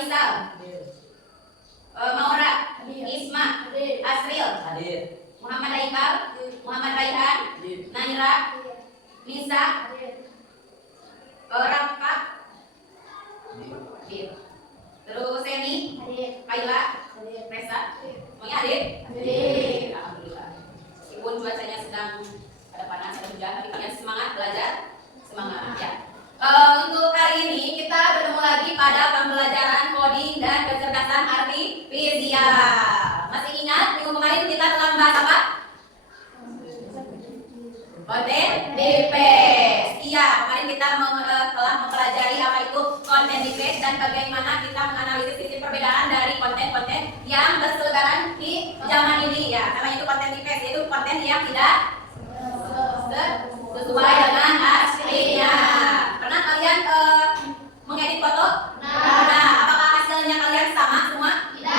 Faisal, Maura, Isma, Asril, Muhammad Aikal, Muhammad Raihan, Naira, Nisa, Rafka, terus Seni, Kaila, Reza, semuanya hadir? Alhamdulillah. Meskipun cuacanya sedang ada panas dan hujan, tapi kalian semangat belajar, semangat ya. Untuk hari ini kita bertemu lagi pada pembelajaran coding dan kecerdasan artifisial. Masih ingat minggu kemarin kita telah membahas apa? Konten device. Iya, kemarin kita telah mempelajari apa itu konten device dan bagaimana kita menganalisis sisi perbedaan dari konten-konten yang berseliweran di zaman ini ya. Karena itu konten device yaitu konten yang tidak sesuai dengan aslinya. Pernah kalian mengedit foto? Nah, apakah hasilnya kalian sama semua? Tidak.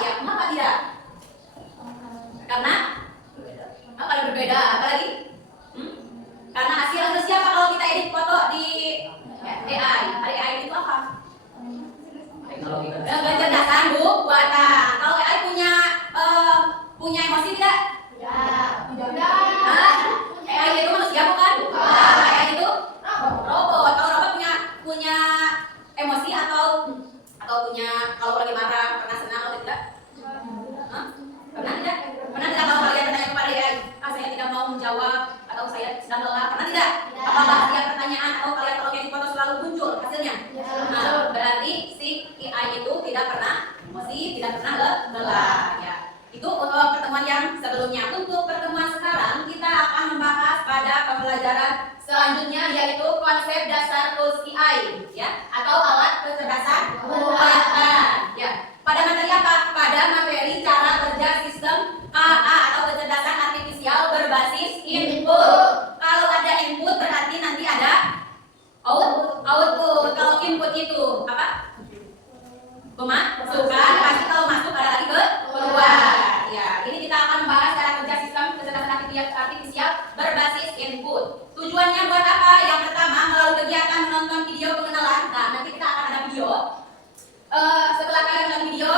Ya, kenapa tidak? Karena berbeda. Apa lagi? Karena hasil siapa kalau kita edit foto di AI? AI itu apa? Kecerdasan buatan. Kalau AI punya emosi tidak? Tidak. AI itu manusia bukan? AI itu robot. Kalau robot punya emosi atau punya kalau lagi marah, pernah senang atau tidak? Pernah tidak? Pernah tidak kalau kalian bertanya kepada AI, saya tidak mau menjawab atau saya sedang lelah, pernah tidak? Apakah setiap pertanyaan atau kalian kalau edit foto selalu muncul hasilnya? Nah, berarti si AI itu tidak pernah emosi, tidak pernah lelah ya. Itu pertemuan yang sebelumnya. Untuk pertemuan sekarang kita akan membahas pada pembelajaran selanjutnya yaitu konsep dasar tools AI ya atau alat kecerdasan buatan ya. Pada materi apa? Pada materi cara kerja sistem KA atau kecerdasan artifisial berbasis input. Kalau ada input berarti nanti ada output. Kalau input itu apa? Pemasukan. Pasti kalau masuk ada lagi keluar. Ya, ini kita akan membahas cara kerja sistem kecerdasan artifisial berbasis input. Tujuannya buat apa? Yang pertama, melalui kegiatan menonton video pengenalan. Nah, nanti kita akan ada video. Setelah kalian menonton video,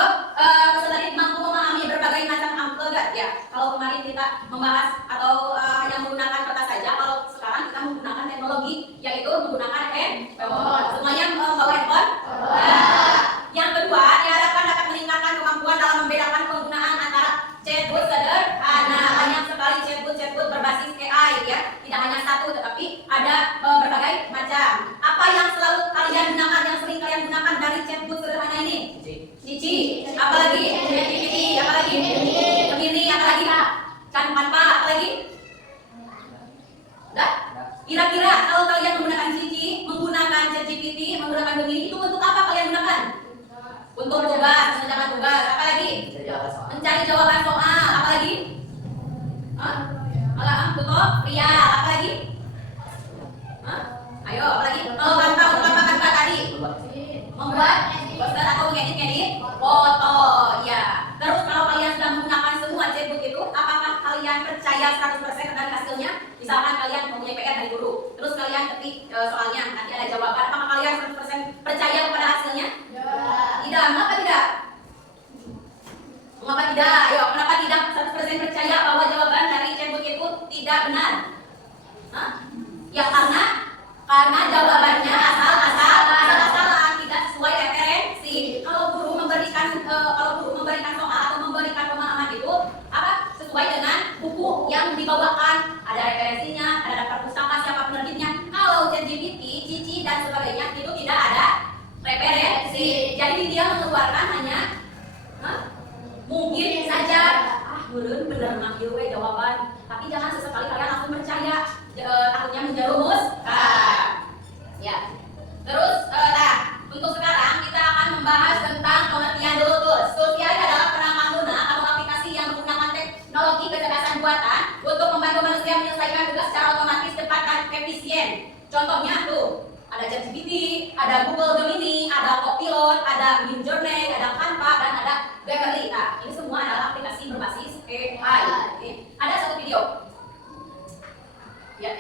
peserta didik mampu memahami berbagai macam amplegat ya. Kalau kemarin kita membahas atau hanya menggunakan kertas saja, kalau sekarang kita menggunakan teknologi yaitu menggunakan handphone. Semuanya membawa handphone? Yang kedua, diharapkan dapat meningkatkan kemampuan dalam membedakan penggunaan antara chatbot sederhana. Banyak sekali chatbot berbasis AI ya. Tidak hanya satu tetapi ada berbagai macam. Apa yang selalu kalian gunakan, yang sering kalian gunakan dari chatbot sederhana ini? Cici, apalagi? ChatGPT, apalagi? Gemini, apalagi? Canva, apalagi? Udah? Kira-kira kalau kalian menggunakan Cici, menggunakan ChatGPT, menggunakan Gemini, itu untuk apa kalian gunakan? Untuk tugas, mengerjakan tugas, apalagi? Mencari jawaban soal, apalagi? Tutor, pria, apalagi? Ayo, apalagi? Kalau Canva tadi? Membuat poster atau ngedit foto, ya. Terus kalau kalian sudah menggunakan semua chatbot itu, apakah kalian percaya 100% dari hasilnya? Misalkan kalian mempunyai PR dari guru, terus kalian ketik soalnya, nanti ada jawaban. Apakah kalian 100% percaya kepada hasilnya? Tidak. Mengapa tidak? Mengapa tidak? Ayo, kenapa tidak 100% percaya bahwa jawaban dari chatbot itu tidak benar? Ya karena jawabannya asal-asalan, tidak sesuai referensi. Kalau guru memberikan soal atau memberikan pemahaman itu apa? Sesuai dengan buku yang dibawakan, ada referensinya, ada daftar pustaka siapa penerbitnya. Kalau ChatGPT, Cici dan sebagainya itu tidak ada referensi. Jadi dia mengeluarkan hanya mungkin saja gurun bener mah jawaban. Tapi jangan sesekali kalian langsung percaya, takutnya menjerumuskan. Ya. Terus untuk sekarang kita akan membahas tentang pengertian dulu tools. Tools AI adalah perangkat lunak atau aplikasi yang menggunakan teknologi kecerdasan buatan untuk membantu manusia menyelesaikan tugas secara otomatis, cepat dan efisien. Contohnya tuh, ada ChatGPT, ada Google Gemini, ada Copilot, ada Midjourney, ada Canva dan ada Grammarly. Nah, ini semua adalah aplikasi berbasis AI. Ada satu video. Ya.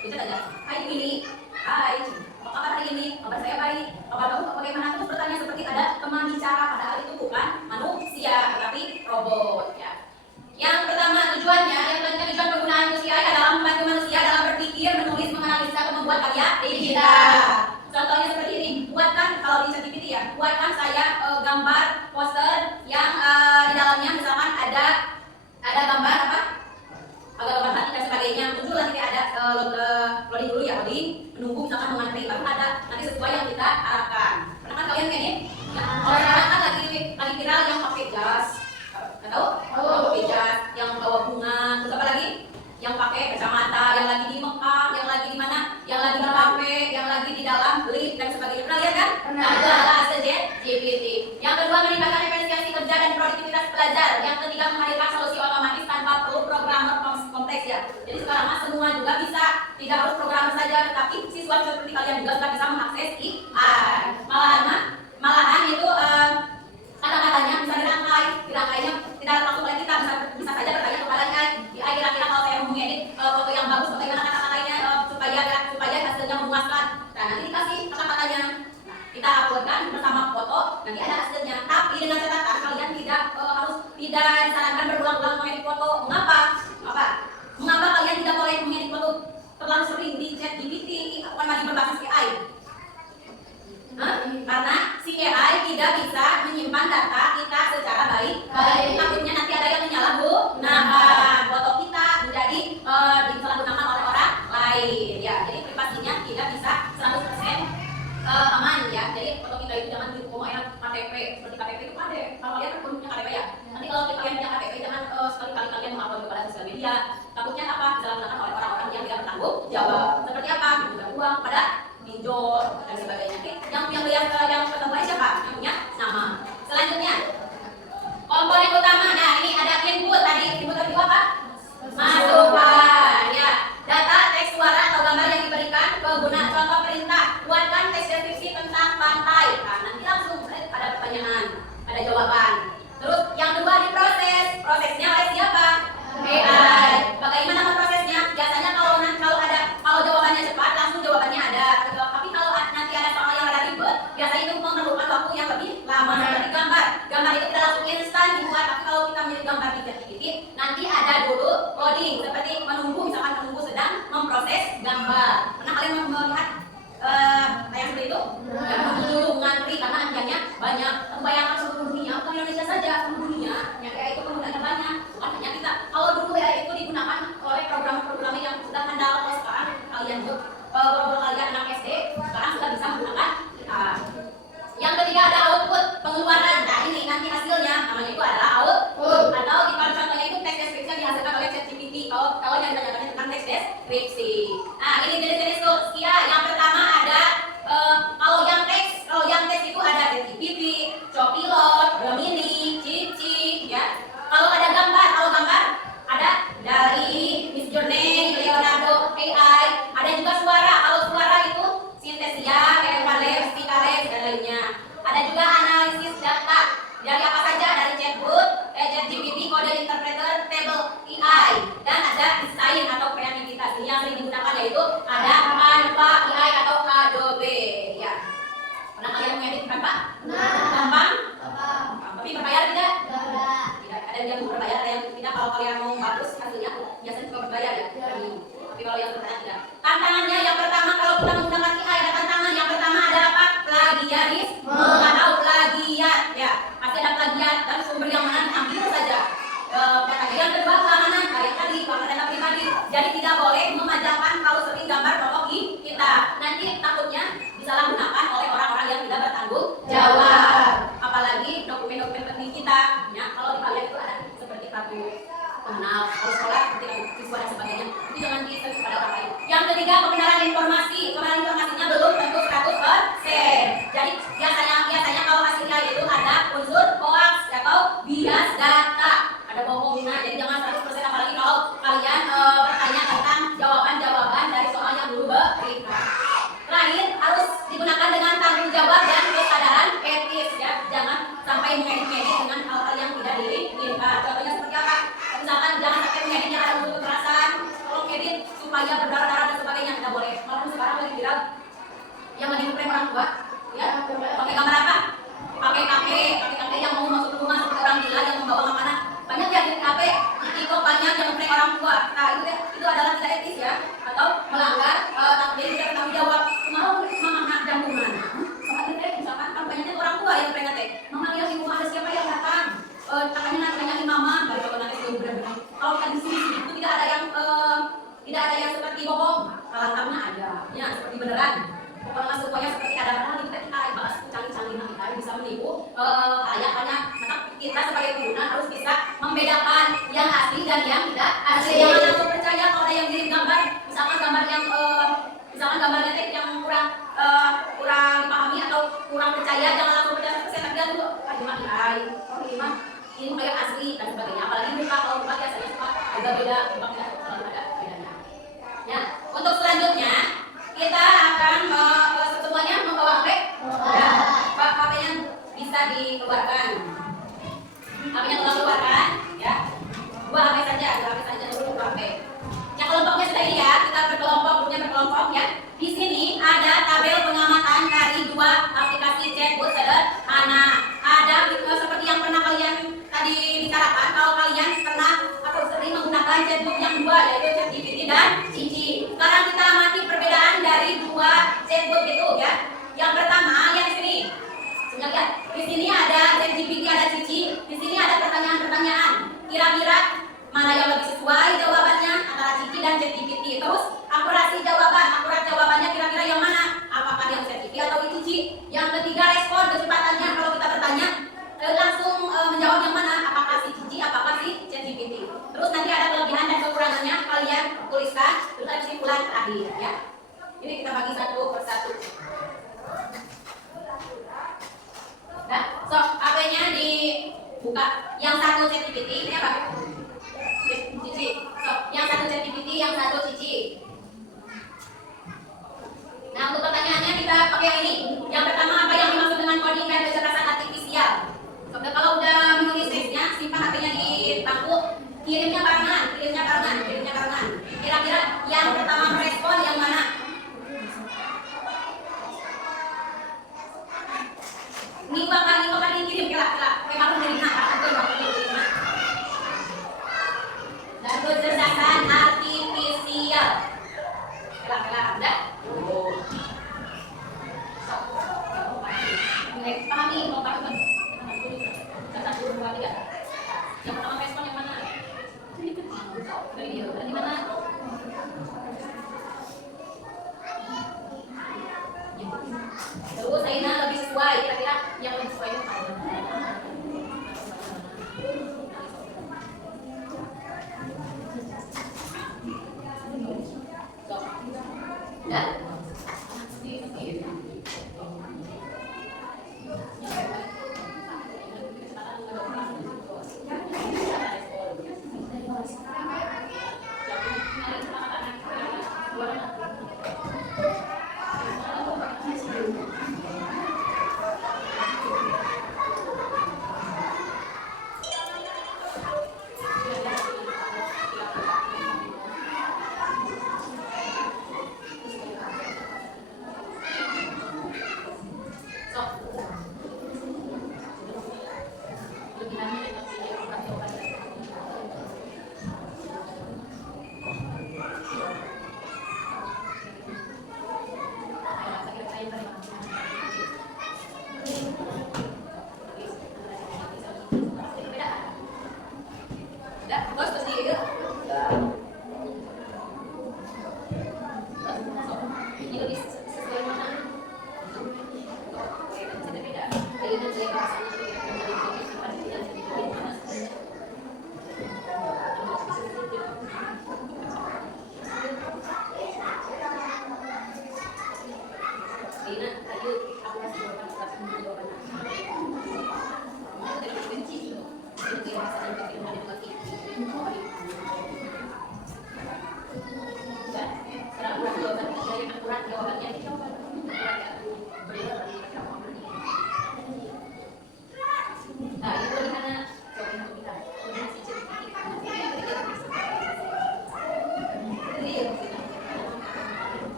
Bisa aja. Hai ini. Hai. Apa kabar hari ini? Kabar saya baik. Kabar kamu bagaimana? Terus bertanya seperti ada teman bicara, padahal itu bukan manusia, tetapi robot ya. Yang pertama tujuannya, tujuan penggunaan media adalah membantu manusia dalam berpikir, menulis, menganalisa, atau membuat karya digital. Contohnya seperti ini, buatkan kalau di ChatGPT ya, buatkan saya gambar poster yang di dalamnya misalkan ada gambar apa? Ada gambar hati dan sebagainya. Muncul nanti ada loading dulu ya, loading, menunggu misalkan mengantri baru ada nanti sesuai yang kita harapkan. Pernah kan kalian kayak ini? Ya, orang kan lagi viral yang pakai jas. Nggak tahu? Pakai jas, yang bawa bunga, terus apa lagi? Yang pakai kacamata, yang lagi di Mekah, yang lagi di mana? Yang lagi di kafe, yang lagi di dalam lift dan sebagainya. Pernah lihat kan? Nah, itu adalah ChatGPT. Yang kedua, meningkatkan efisiensi kerja dan produktivitas pelajar. Yang ketiga, menghadirkan solusi otomatis tanpa perlu programmer kompleks ya. Jadi sekarang semua juga bisa, tidak harus programmer saja, tetapi siswa seperti kalian juga sudah bisa mengakses AI. Malahan itu kata-katanya bisa dirangkainya tidak langsung oleh kita, bisa saja bertanya kepada AI. AI kira-kira kalau saya mau mengedit foto yang bagus, bagaimana kata-katanya supaya hasilnya memuaskan. Nah, nanti dikasih kata-katanya, kita uploadkan bersama foto, nanti ada hasilnya. Tapi dengan catatan kalian tidak disarankan berulang-ulang mengedit foto. Mengapa kalian tidak boleh mengedit foto terlalu sering di ChatGPT? Bukan lagi berbasis AI. Karena si AI tidak bisa menyimpan data kita secara baik. Takutnya nanti ada yang menyalahgunakan foto kita menjadi disalahgunakan oleh orang lain. Ya, jadi privasinya tidak bisa 100% aman ya. Jadi foto kita itu jangan diumpamakan KTP. Seperti KTP itu ada. Kalau kalian kan punya KTP ya. Nanti kalau kalian punya KTP jangan sekali-kali kalian mengupload kepada sosial media. Takutnya apa? Disalahgunakan oleh orang-orang yang tidak bertanggung jawab. Seperti apa? Menunjukkan uang pada pinjol dan sebagainya. Yang ketemunya siapa? Yang punya nama. Selanjutnya komponen utama. Nah, ini ada input tadi. Input tadi apa? Masukan ya. Data, teks, suara atau gambar yang diberikan pengguna. Contoh perintah, buatkan teks deskripsi tentang pantai. Nah, nanti langsung ada pertanyaan, ada jawaban. Terus yang kedua diproses. Prosesnya oleh siapa? AI. Bagaimana memprosesnya? Biasanya kalau jawabannya cepat langsung jawabannya ada. Tapi kalau nanti ada soal yang ada ribet, biasanya itu memerlukan waktu yang lebih lama. Seperti gambar itu tidak langsung instan dibuat. Tapi kalau kita menjadi gambar di ChatGPT, nanti ada dulu loading, seperti menunggu sedang memproses gambar. Pernah kalian melihat yang seperti itu? Ya, menunggu ngantri karena antriannya banyak. Bayangkan seluruh dunia, bukan Indonesia saja, seluruh dunia yang kayak itu penggunaannya banyak. Bukan hanya kita. Kalau dulu AI itu digunakan oleh program yang sudah handal, kalau sekarang kalian kalian anak SD, sekarang sudah bisa menggunakan. Yang ketiga ada output, pengeluaran. Nah, ini nanti hasilnya namanya itu adalah output. Atau di contohnya itu teks deskripsi yang dihasilkan oleh ChatGPT. Kalau yang ditanyakan tentang teks deskripsi. Nah, ini jenis-jenis tools. Ya, yang pertama ada kalau yang teks itu ada ChatGPT, Copilot, Gemini, Cici, ya. Kalau gambar ada dari Midjourney, Leonardo AI. Ada juga suara. Kalau suara itu Synthesia, Epalex, Picalex dan lainnya. Ada juga analisis data. Dari apa saja? Dari chatbot, ChatGPT, kode interpreter, table AI, dan ada desain atau kreativitas. Ini yang sering digunakan yaitu ada Canva AI atau Adobe. Ya. Pernah kalian mengedit Canva? Gampang? Tapi berbayar tidak? Tidak. Ada yang berbayar, ada yang tidak. Kalau kalian mau bagus hasilnya, biasanya juga berbayar ya. Tapi kalau yang berbayar tidak. Tantangannya yang pertama kalau kita menggunakan AI ada tantangan. Yang pertama ada apa? Plagiarisme atau plagiat. Ya, pasti ada plagiat dan sumber yang mana ambil saja. Yang kedua keamanan, kayak tadi keamanan data pribadi. Jadi tidak boleh memajangkan kalau sering gambar foto kita. Nanti takutnya disalahgunakan oleh orang-orang yang tidak bertanggung jawab. Apalagi dokumen-dokumen penting kita. Ya, kalau di kalian itu ada seperti kartu pengenal, kalau sekolah seperti kartu siswa dan sebagainya. Itu jangan disesuaikan pada orang lain. Yang ketiga kebenaran informasi. Kebenaran informasinya belum tentu 100%. Jadi biasanya kalau hasilnya itu ada unsur hoax atau bias data. Ada bohongnya, jadi jangan 100%, apalagi kalau kalian bertanya tentang jawaban-jawaban dari soal yang dulu berikan. Terakhir, harus digunakan dengan tanggung jawab dan kesadaran etis ya. Jangan sampai mengedit-edit dengan hal-hal yang tidak diinginkan. Contohnya seperti apa? Misalkan jangan sampai mengeditnya ada unsur kekerasan, tolong edit supaya berdarah-darah dan sebagainya. yang lagi ngeprank orang tua, ya, pakai gambar apa? Pakai kakek yang mau masuk rumah seperti orang gila yang membawa makanan. Banyak ya di HP, di TikTok banyak yang ngeprank orang tua. Nah itu adalah tidak etis ya, atau melanggar takdir tidak bertanggung jawab. Mau mama nak jamu mana? Misalkan kan banyaknya orang tua yang prank teh. Mama lihat di rumah ada siapa yang datang? Katanya nanyain mama, baru kalau nanti sudah benar-benar. Kalau kita di sini itu tidak ada yang seperti bohong, alangkahnya ada, ya seperti beneran. Pokoknya semuanya seperti ada padahal kita bahas canggih-canggih kita bisa menipu kayaknya. Maka kita sebagai pengguna harus bisa membedakan yang asli dan yang tidak asli. Jangan langsung percaya kalau ada yang kirim gambar, misalkan gambar yang misalkan gambarnya yang kurang dipahami atau kurang percaya, jangan langsung percaya saya dan dulu. Ini kayak asli dan sebagainya. Apalagi muka, kalau muka biasanya suka beda-beda, selalu ada bedanya. Ya, untuk selanjutnya kita akan semuanya membawa HP. Pak, HP-nya bisa dikeluarkan. HP-nya tolong keluarkan, ya. Dua HP saja dulu HP. Yang kelompoknya sudah ini ya, kita grupnya berkelompok ya. Di sini ada tabel pengamatan dari dua aplikasi chatbot sederhana. Ada seperti yang pernah kalian tadi bicarakan, kalau kalian pernah atau sering menggunakan chatbot yang dua, yaitu ChatGPT dan Cici. Sekarang kita amati perbedaan dari dua chatbot itu ya. Yang pertama yang sini. Lihat, di sini ada ChatGPT, ada Cici. Di sini ada pertanyaan-pertanyaan. Kira-kira mana yang lebih sesuai jawabannya antara Cici dan ChatGPT. Terus akurat jawabannya kira-kira yang mana? Apakah yang ChatGPT atau Cici? Yang ketiga respon kecepatannya kalau kita bertanya langsung menjawab yang mana? Apakah si Cici, apakah si ChatGPT. Terus nanti ada kelebihan dan kekurangannya kalian tuliskan. Terus ada kesimpulan terakhir ya. Ini kita bagi satu persatu. Nah, so HP-nya dibuka. Yang satu ChatGPT ini apa? Cici. So, yang satu ChatGPT, yang satu Cici. Nah, untuk pertanyaannya kita pakai yang ini. Yang pertama, apa yang dimaksud dengan coding dan kecerdasan artifisial? Kalau udah menulis tesnya, simpan HP-nya di bangku, kirimnya barengan. Kira-kira yang pertama merespon yang mana? Ini bakal dikirim kira-kira. Kayak dari mana? Dan kecerdasan artifisial. Kira-kira ada? Pahami, mau pahami. Satu, dua, tiga. Yang pertama respon yang mana? Dari mana? Terus Aina lebih sesuai, kira-kira yang lebih sesuai itu apa? Ya?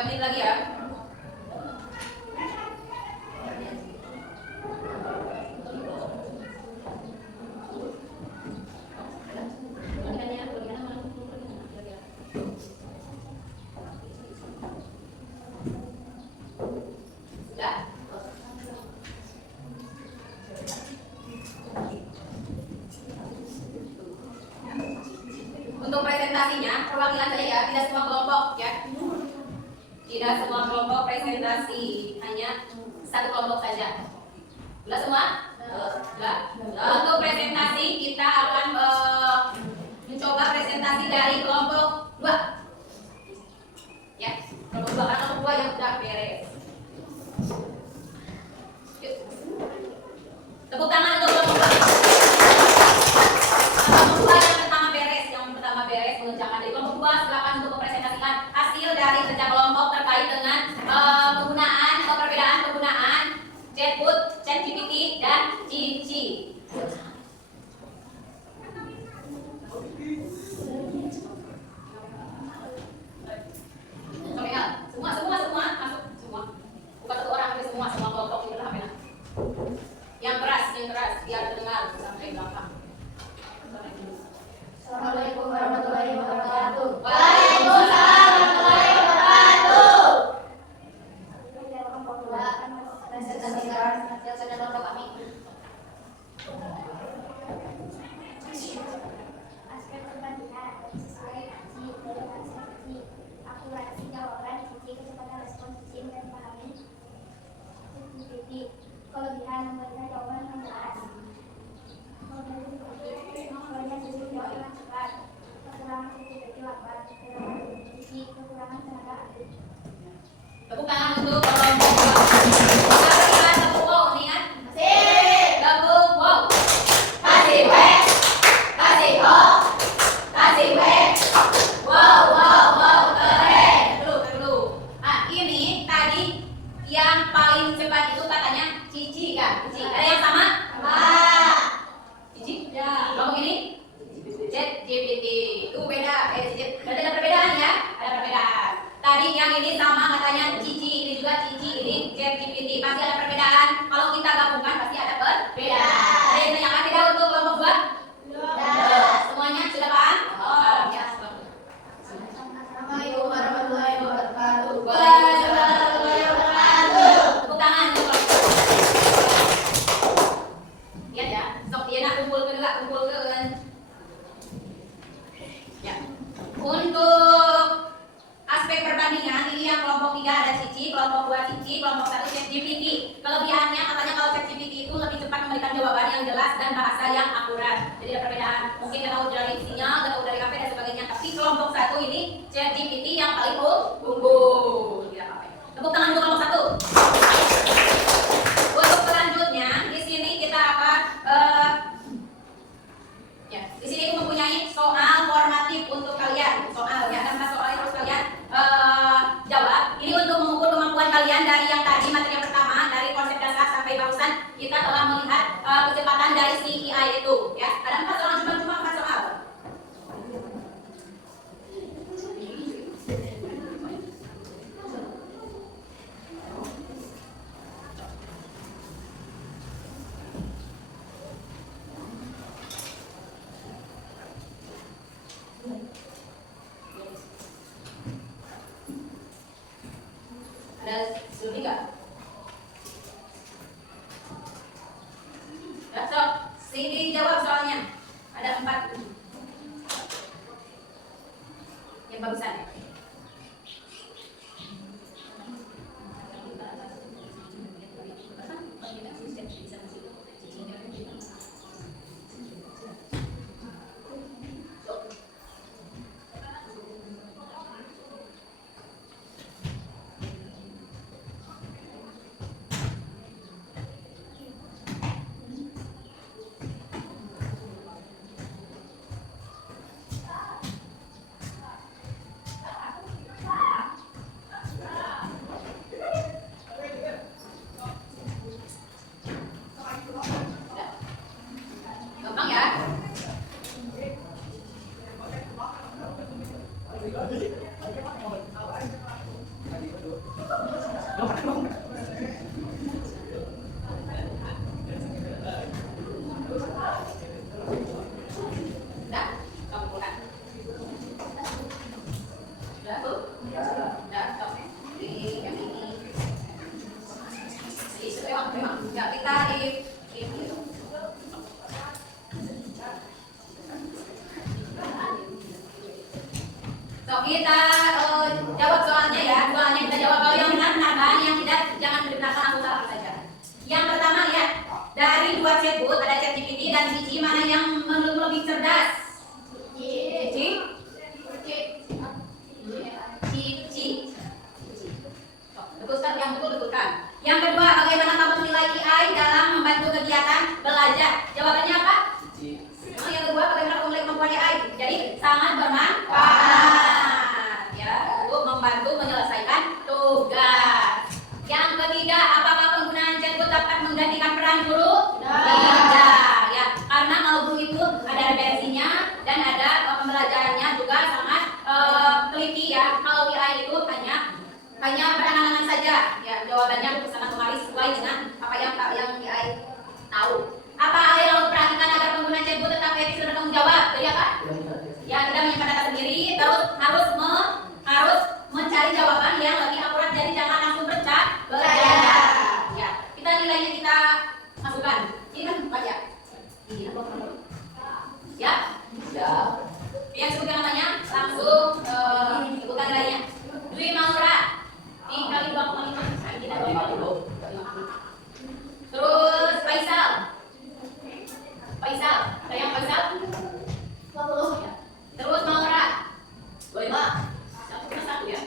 3 menit lagi ya. Untuk presentasinya, perwakilan saja ya, tidak semua kelompok ya. Tidak semua kelompok presentasi, hanya satu kelompok saja. Sudah semua? Sudah. Untuk presentasi kita akan mencoba presentasi dari kelompok 2. Ya, kelompok 2 karena kelompok 2 yang sudah beres. Yuk. Tepuk tangan untuk kelompok 2. Dari kelompok 2 silakan untuk mempresentasikan hasil dari kerja kelompok terkait dengan penggunaan atau perbedaan penggunaan chatbot, ChatGPT dan Cici. Semua masuk semua. Bukan satu orang tapi semua kelompok itu lah. Yang keras biar terdengar sampai belakang. Assalamualaikum warahmatullahi wabarakatuh. Waalaikumsalam warahmatullahi wabarakatuh. Kelompok 2 akan presentasikan hasil kerja kelompok kami. Aspek perbandingan sesuai Cici, toleransi Cici, akurasi jawaban Cici, kecepatan respon Cici dan pahami ChatGPT, kelebihan memberikan jawaban yang jelas. Nomornya Cici jawaban cepat, kekurangan ChatGPT lambat, Cici kekurangan tenaga ahli. Tepuk tangan untuk kelompok 2. Kita tepuk wow nih kan? Tepuk wow. Kasih W, kasih O, kasih W. Wow, keren. Dulu. Ini tadi yang paling cepat itu katanya Cici kan? Cici. Ada yang sama? Cici? Ya. Ngomong ini? ChatGPT. Itu beda. Ada perbedaan ya? Ada perbedaan. Tadi yang ini sama katanya Cici, ini juga Cici, ini ChatGPT. Pasti ada perbedaan. Kalau kita gabungkan pasti ada perbedaan. Ada yang tanyakan tidak untuk kelompok 2? Semuanya sudah paham? Ya. Assalamualaikum warahmatullahi wabarakatuh. Waalaikumsalam warahmatullahi wabarakatuh. Tepuk tangan untuk kelompok 2. Lihat ya, sok dia nak kumpul ke. Ya. Untuk aspek perbandingan ini yang kelompok 3 ada Cici, kelompok 2 Cici, kelompok 1 ChatGPT. Kelebihannya katanya kalau ChatGPT itu lebih cepat memberikan jawaban yang jelas dan bahasa yang akurat. Jadi ada perbedaan. Mungkin kita tahu dari sinyal, kita tahu dari HP dan sebagainya. Tapi kelompok 1 ini ChatGPT yang paling unggul. Tepuk tangan untuk kelompok 1. Untuk selanjutnya di sini kita akan di sini aku mempunyai soal formatif untuk kalian. Soal ya, ada 4 soal yang harus kalian jawab. Ini untuk mengukur kemampuan kalian dari yang tadi materi yang pertama, dari konsep dasar sampai barusan kita telah melihat kecepatan dari CEI itu. Ya, ada 4 soal, cuma 4 soal. Ada lebih nggak? Ya, sok. Sini jawab soalnya. Ada 4. Yang bagusan. Gampang ya? So, kita jawab soalnya ya. Soalnya kita jawab, kalau yang benar benar, yang tidak jangan benar langsung salah saja. Yang pertama ya, dari dua chatbot ada ChatGPT dan Cici, mana yang lebih cerdas? Cici. Cici. Betulkan yang betulkan. Yang kedua, bagaimana kamu menilai AI dalam membantu kegiatan belajar? Jawabannya apa? Yang kedua, bagaimana kamu menilai kemampuan AI? Jadi sangat bermanfaat ya untuk membantu menyelesaikan tugas. Yang ketiga, apakah penggunaan chatbot dapat menggantikan peran guru? Tidak ya, karena kalau guru itu ada referensinya dan ada pembelajarannya juga sangat teliti ya. Kalau AI itu hanya berangan-angan saja ya, jawabannya sangat kemarin sesuai dengan apa yang AI tahu. Apa yang lalu perhatikan agar penggunaan chatbot tetap etis dan bertanggung jawab? Jadi apa? Ya, kita menyimpan data sendiri, terus harus mencari jawaban yang lebih akurat, jadi jangan langsung belajar. Ya, kita nilainya kita masukkan. Ini kan baca. Ini apa? Ya. Ya. Yang sebutkan namanya langsung sebutkan nilainya. Dwi Maura dikali 2,5. Terus Faisal. Ada yang Faisal? 20 ya. Terus Maura 25. Satu ya.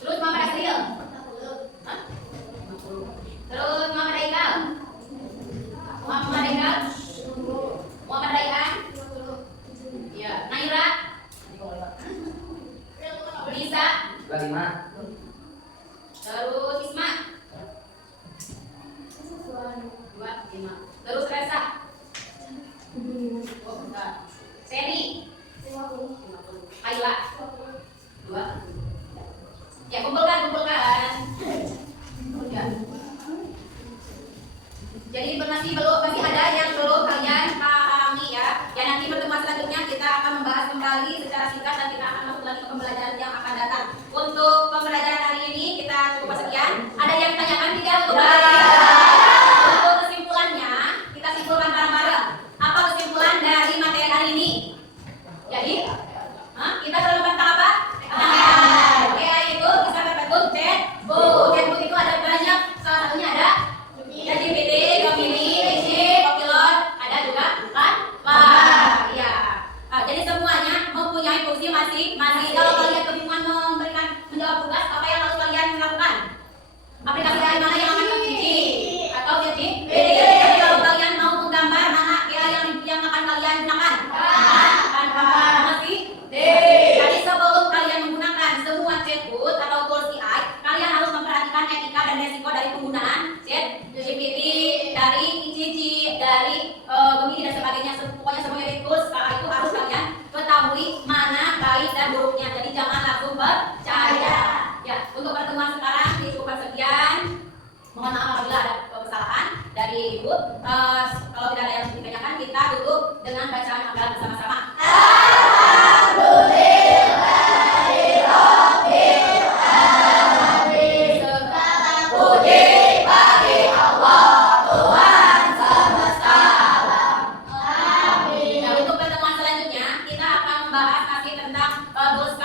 Terus Mama Rasil 60. Hah? 50. Terus Mama Daikal. Muhammad Raihan. Ya, Naira. Lisa 25. Terus Isma 25. Terus Resa. Oh, bentar. Seri 50. Ayla 2. Ya, kumpulkan. Ya. Jadi masih ada yang belum kalian pahami ya. Ya, nanti pertemuan selanjutnya kita akan membahas kembali secara singkat dan kita akan masuk lagi ke pembelajaran yang akan datang. Untuk pembelajaran hari ini kita cukup sekian. Ada yang tanyakan tidak untuk untuk kesimpulannya, kita simpulkan bareng-bareng. Apa kesimpulan dari materi hari ini? Jadi, kita dalam tentang apa? AI itu bisa berbentuk chatbot. Chatbot itu ada banyak, salah satunya ada ChatGPT, Gemini, Copilot, ada juga Canva. Ya. Jadi semuanya mempunyai fungsi masing-masing. Kalau kalian kebingungan menjawab tugas, apa yang harus kalian lakukan? Aplikasi AI mana yang akan Cici atau ChatGPT? Jadi kalau kalian mau menggambar, mana AI yang akan kalian gunakan? Canva. Masih? Jadi sebelum kalian menggunakan semua chatbot atau tools AI, kalian harus memperhatikan etika dan resiko dari penggunaan ChatGPT, dari Cici, dari Gemini dan sebagainya. Pokoknya semuanya dari tools itu harus kalian ketahui mana baik dan buruknya. Jadi jangan langsung percaya. Ya, untuk pertemuan sekarang dicukupkan sekian. Mohon maaf apabila ada kesalahan dari Ibu. Kalau tidak ada yang ditanyakan, kita tutup dengan bacaan hafalan bersama-sama. Untuk pertemuan selanjutnya kita akan membahas tentang tools